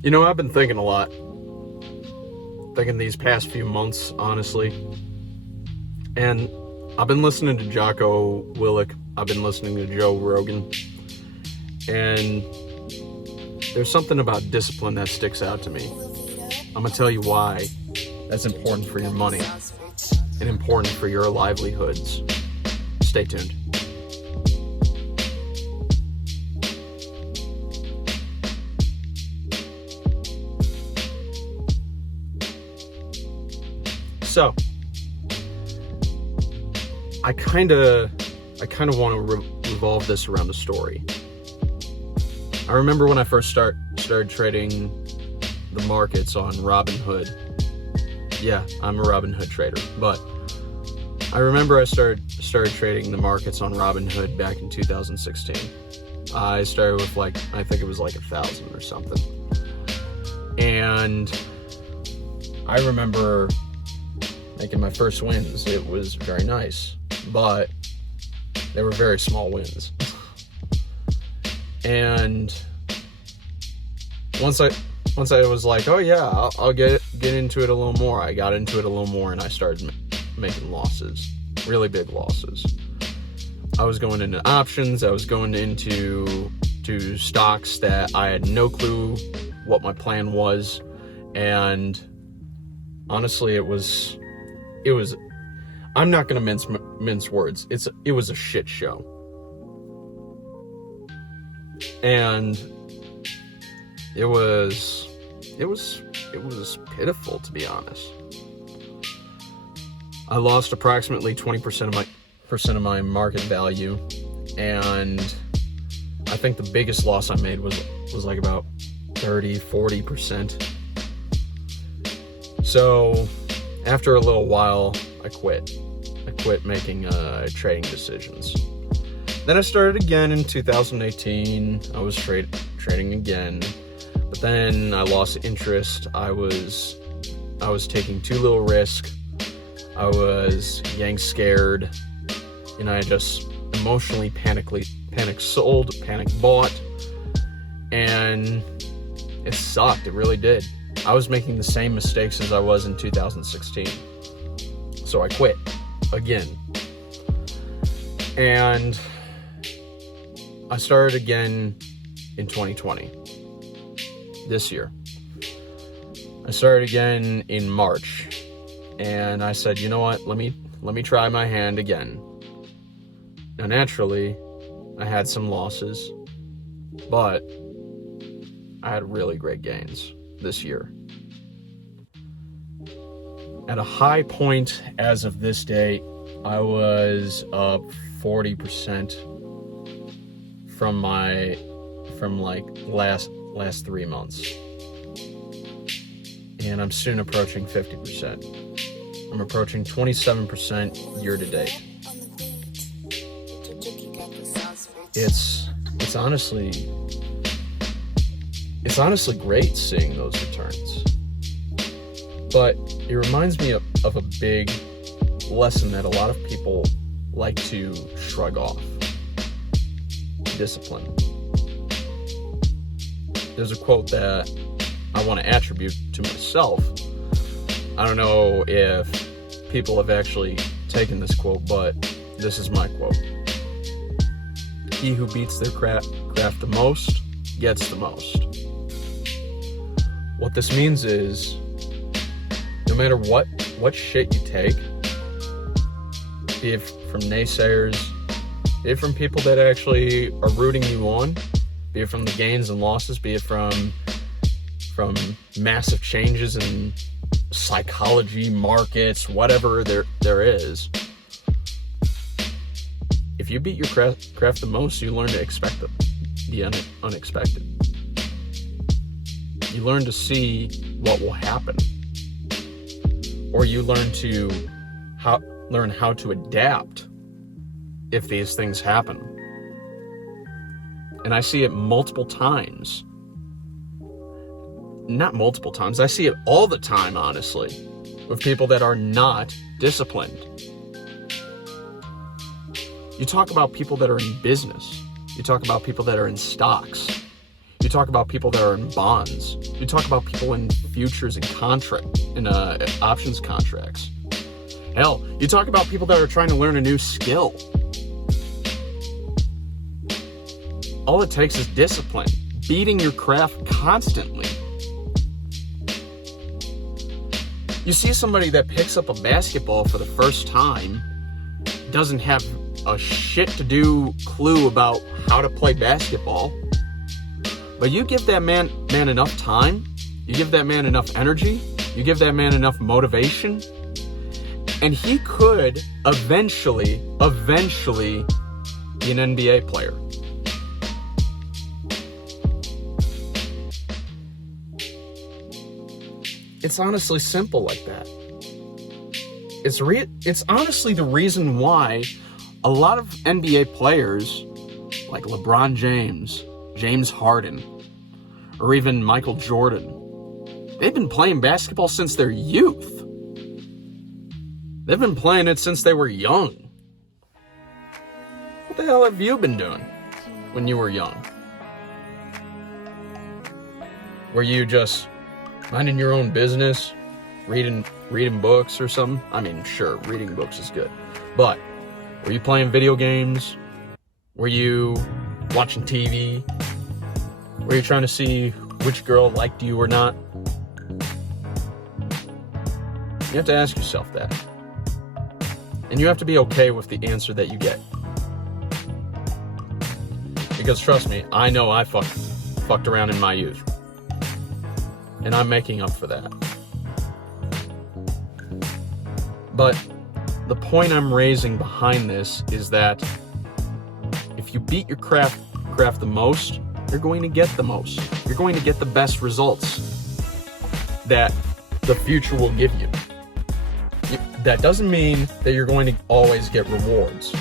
You know, I've been thinking a lot. Thinking these past few months, honestly. And I've been listening to Jocko Willick. I've been listening to Joe Rogan. And there's something about discipline that sticks out to me. I'm going to tell you why that's important for your money and important for your livelihoods. Stay tuned. So, I kind of want to revolve this around a story. I remember when I first started trading the markets on Robinhood. Yeah, I'm a Robinhood trader, but I remember I started trading the markets on Robinhood back in 2016. I started with I think it was 1,000 or something. And I remember making my first wins. It was very nice, but they were very small wins. And once I was like, oh yeah, I'll get into it a little more. I got into it a little more, and I started making losses, really big losses. I was going into options. I was going into stocks that I had no clue what my plan was, and honestly, it was. I'm not gonna mince words. It was a shit show, and it was pitiful, to be honest. I lost approximately 20% of my market value, and I think the biggest loss I made was about 30-40%. So after a little while, I quit making trading decisions. Then I started again in 2018. I was trading again, but then I lost interest. I was taking too little risk. I was getting scared, and I just emotionally panic sold, panic bought, and it sucked. It really did. I was making the same mistakes as I was in 2016. So I quit again. And I started again in 2020. This year. I started again in March. And I said, you know what? Let me try my hand again. Now naturally, I had some losses, but I had really great gains this year. At a high point as of this date, I was up 40% from last 3 months. And I'm soon approaching 50%. I'm approaching 27% year to date. It's honestly great seeing those returns. But it reminds me of a big lesson that a lot of people like to shrug off. Discipline. There's a quote that I want to attribute to myself. I don't know if people have actually taken this quote, but this is my quote. He who beats their craft the most gets the most. What this means is, no matter what shit you take, be it from naysayers, be it from people that actually are rooting you on, be it from the gains and losses, be it from massive changes in psychology, markets, whatever there is. If you beat your craft the most, you learn to expect the unexpected. You learn to see what will happen. Or you learn how to adapt if these things happen. And I see it multiple times. Not multiple times, I see it all the time, honestly, with people that are not disciplined. You talk about people that are in business. You talk about people that are in stocks. You You talk about people that are in bonds. You talk about people in futures and options contracts. Hell, you talk about people that are trying to learn a new skill. All it takes is discipline, beating your craft constantly. You see somebody that picks up a basketball for the first time, doesn't have a shit to do clue about how to play basketball, but you give that man enough time, you give that man enough energy, you give that man enough motivation, and he could eventually be an NBA player. It's honestly simple like that. It's honestly the reason why a lot of NBA players like LeBron James, James Harden, or even Michael Jordan, they've been playing basketball since their youth. They've been playing it since they were young. What the hell have you been doing when you were young? Were you just minding your own business, reading books or something? I mean, sure, reading books is good. But were you playing video games? Were you watching TV? Were you trying to see which girl liked you or not? You have to ask yourself that. And you have to be okay with the answer that you get. Because trust me, I know I fucked around in my youth. And I'm making up for that. But the point I'm raising behind this is that if you beat your craft the most, you're going to get the most. You're going to get the best results that the future will give you. That doesn't mean that you're going to always get rewards.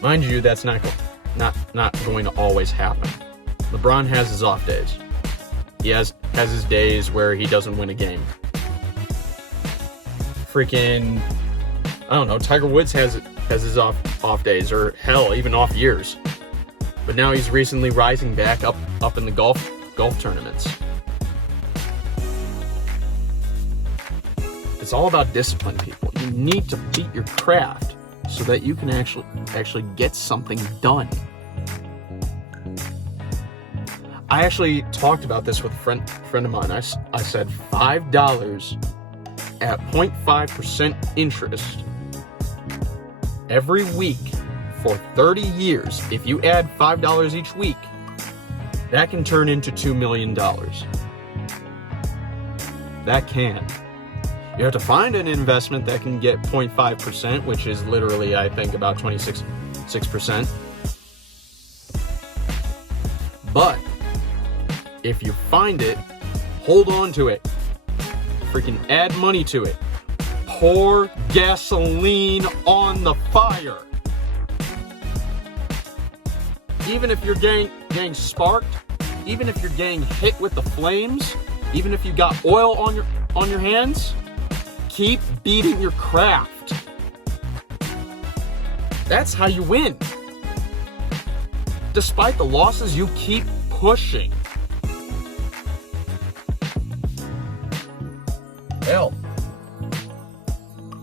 Mind you, that's not going to always happen. LeBron has his off days. He has his days where he doesn't win a game. Freaking, I don't know, Tiger Woods has his off days, or hell, even off years. But now he's recently rising back up in the golf tournaments. It's all about discipline, people. You need to beat your craft so that you can actually get something done. I actually talked about this with a friend of mine. I said $5 at 0.5% interest every week for 30 years. If you add $5 each week, that can turn into $2 million. That can. You have to find an investment that can get 0.5%, which is literally, I think, about 26%. But if you find it, hold on to it. Freaking add money to it. Pour gasoline on the fire. Even if you're getting sparked, even if you're getting hit with the flames, even if you got oil on your hands, keep beating your craft. That's how you win. Despite the losses, you keep pushing. Hell,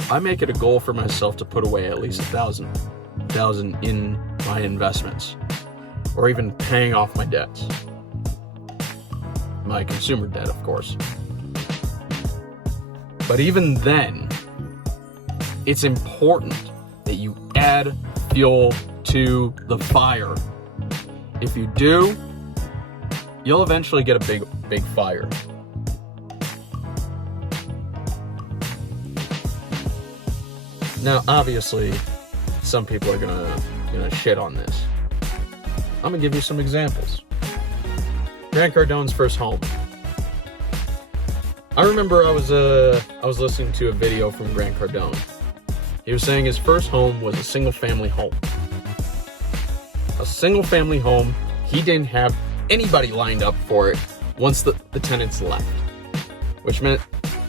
I make it a goal for myself to put away at least $1,000 in my investments, or even paying off my debts. My consumer debt, of course. But even then, it's important that you add fuel to the fire. If you do, you'll eventually get a big fire. Now, obviously, some people are gonna shit on this. I'm gonna give you some examples. Grant Cardone's first home. I remember I was listening to a video from Grant Cardone. He was saying his first home was a single-family home. A single-family home. He didn't have anybody lined up for it once the tenants left, which meant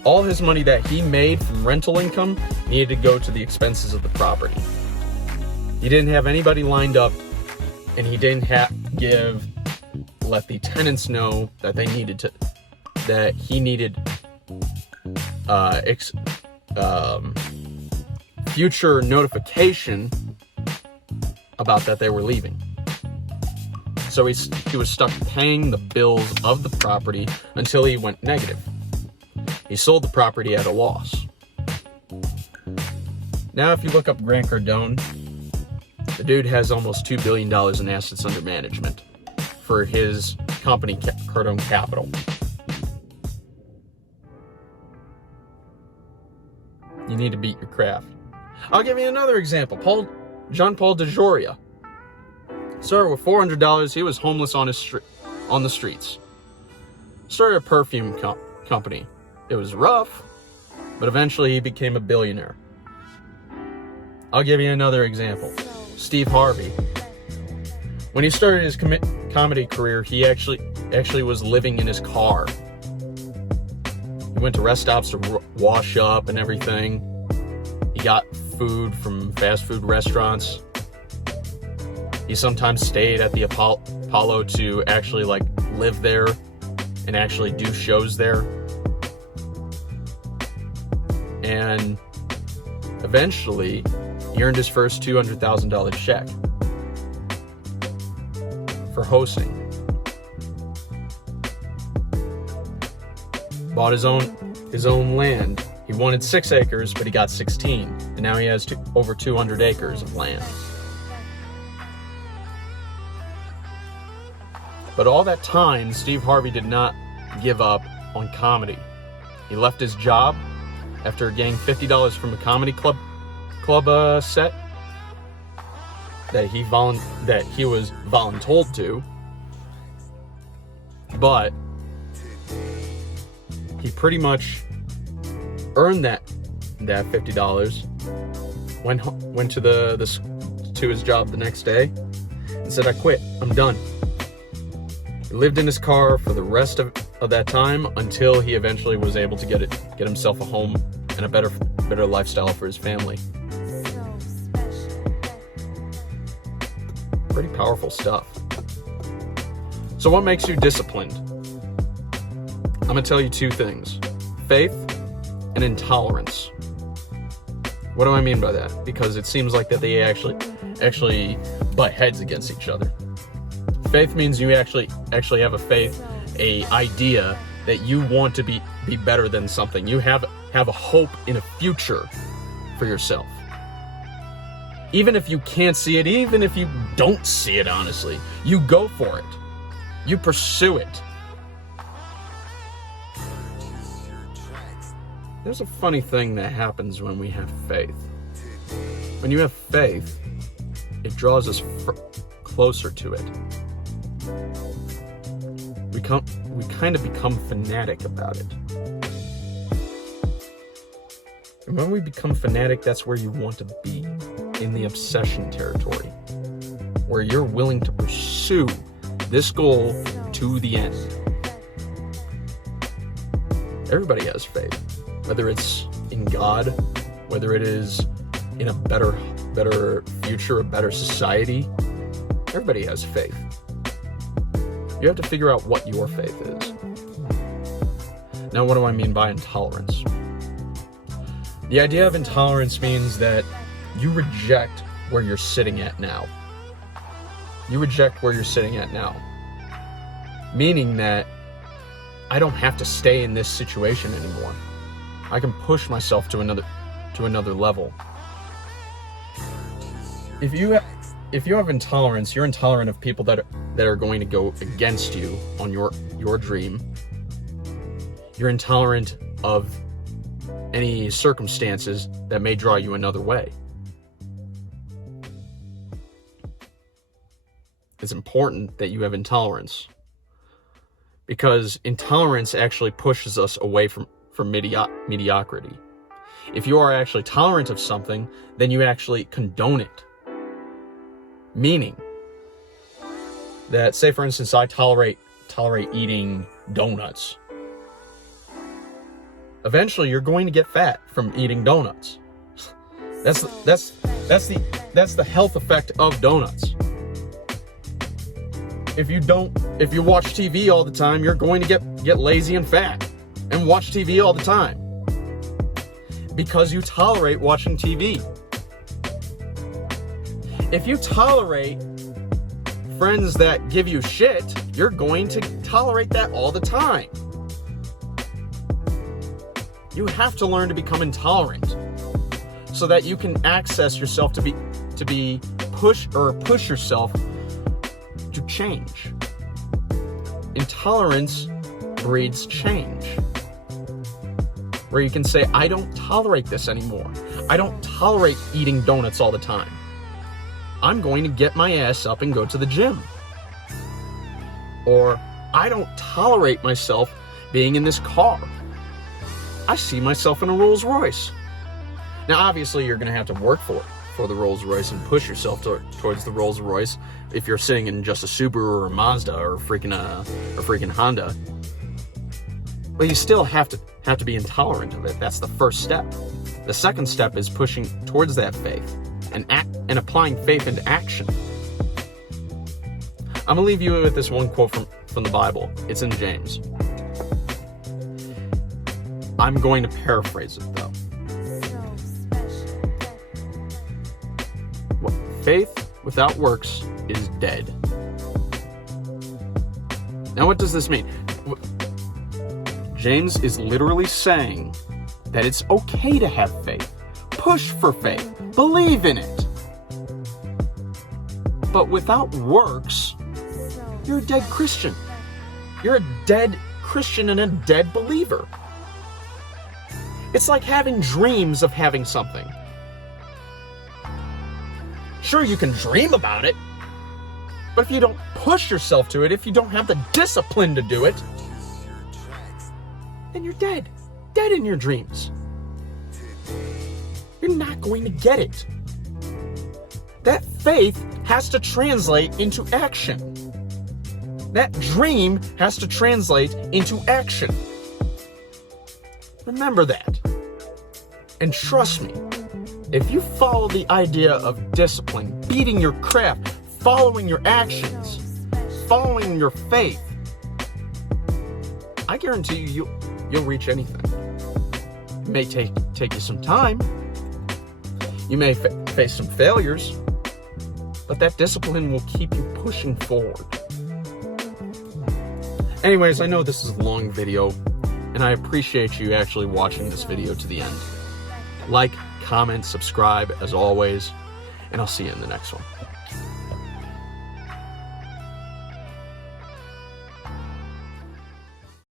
all his money that he made from rental income needed to go to the expenses of the property. He didn't have anybody lined up, and he didn't give let the tenants know that he needed future notification about that they were leaving. So he was stuck paying the bills of the property until he went negative. He sold the property at a loss. Now, if you look up Grant Cardone, the dude has almost $2 billion in assets under management for his company, Cardone Capital. You need to beat your craft. I'll give you another example. Jean-Paul DeJoria. Started with $400. He was homeless on the streets. Started a perfume company. It was rough, but eventually he became a billionaire. I'll give you another example. Steve Harvey. When he started his comedy career, he actually was living in his car. He went to rest stops to wash up and everything. He got food from fast food restaurants. He sometimes stayed at the Apollo to actually live there and actually do shows there. And eventually, he earned his first $200,000 check for hosting. Bought his own land. He wanted 6 acres, but he got 16, and now he has over 200 acres of land. But all that time, Steve Harvey did not give up on comedy. He left his job after getting $50 from a comedy club set that he was voluntold to, but he pretty much earned that $50. Went to his job the next day and said, "I quit. I'm done." He lived in his car for the rest of that time until he eventually was able to get himself a home and a better lifestyle for his family. Pretty powerful stuff. So what makes you disciplined? I'm gonna tell you 2 things: faith and intolerance. What do I mean by that? Because it seems like that they actually butt heads against each other. Faith means you actually have a idea that you want to be better than something. You have a hope in a future for yourself. Even if you can't see it, even if you don't see it honestly, you go for it. You pursue it. There's a funny thing that happens when we have faith. When you have faith, it draws us closer to it. We kind of become fanatic about it. And when we become fanatic, that's where you want to be, in the obsession territory, where you're willing to pursue this goal to the end. Everybody has faith, whether it's in God, whether it is in a better future, a better society. Everybody has faith. You have to figure out what your faith is. Now, what do I mean by intolerance? The idea of intolerance means that you reject where you're sitting at now. You reject where you're sitting at now. Meaning that I don't have to stay in this situation anymore. I can push myself to another level. If you have intolerance, you're intolerant of people that are going to go against you on your dream. You're intolerant of any circumstances that may draw you another way. It's important that you have intolerance, because intolerance actually pushes us away from mediocrity. If you are actually tolerant of something, then you actually condone it. Meaning that, say for instance, I tolerate eating donuts. Eventually, you're going to get fat from eating donuts. That's the health effect of donuts. if you watch TV all the time, you're going to get lazy and fat and watch TV all the time because you tolerate watching TV. If you tolerate friends that give you shit, you're going to tolerate that all the time. You have to learn to become intolerant so that you can access yourself to push yourself to change. Intolerance breeds change. Where you can say, I don't tolerate this anymore. I don't tolerate eating donuts all the time. I'm going to get my ass up and go to the gym. Or, I don't tolerate myself being in this car. I see myself in a Rolls Royce. Now, obviously, you're going to have to work for the Rolls Royce and push yourself towards the Rolls Royce if you're sitting in just a Subaru or a Mazda or a freaking Honda. But you still have to be intolerant of it. That's the first step. The second step is pushing towards that faith and applying faith into action. I'm gonna leave you with this one quote from the Bible. It's in James. I'm going to paraphrase it though. Faith without works is dead. Now, what does this mean? James is literally saying that it's okay to have faith. Push for faith. Believe in it. But without works, you're a dead Christian. You're a dead Christian and a dead believer. It's like having dreams of having something. Sure, you can dream about it, but if you don't push yourself to it, if you don't have the discipline to do it, then you're dead. Dead in your dreams. You're not going to get it. That faith has to translate into action. That dream has to translate into action. Remember that. And trust me, if you follow the idea of discipline, beating your craft, following your actions, following your faith, I guarantee you'll reach anything. It may take you some time. You may face some failures, but that discipline will keep you pushing forward. Anyways, I know this is a long video, and I appreciate you actually watching this video to the end. Like, comment, subscribe, as always, and I'll see you in the next one.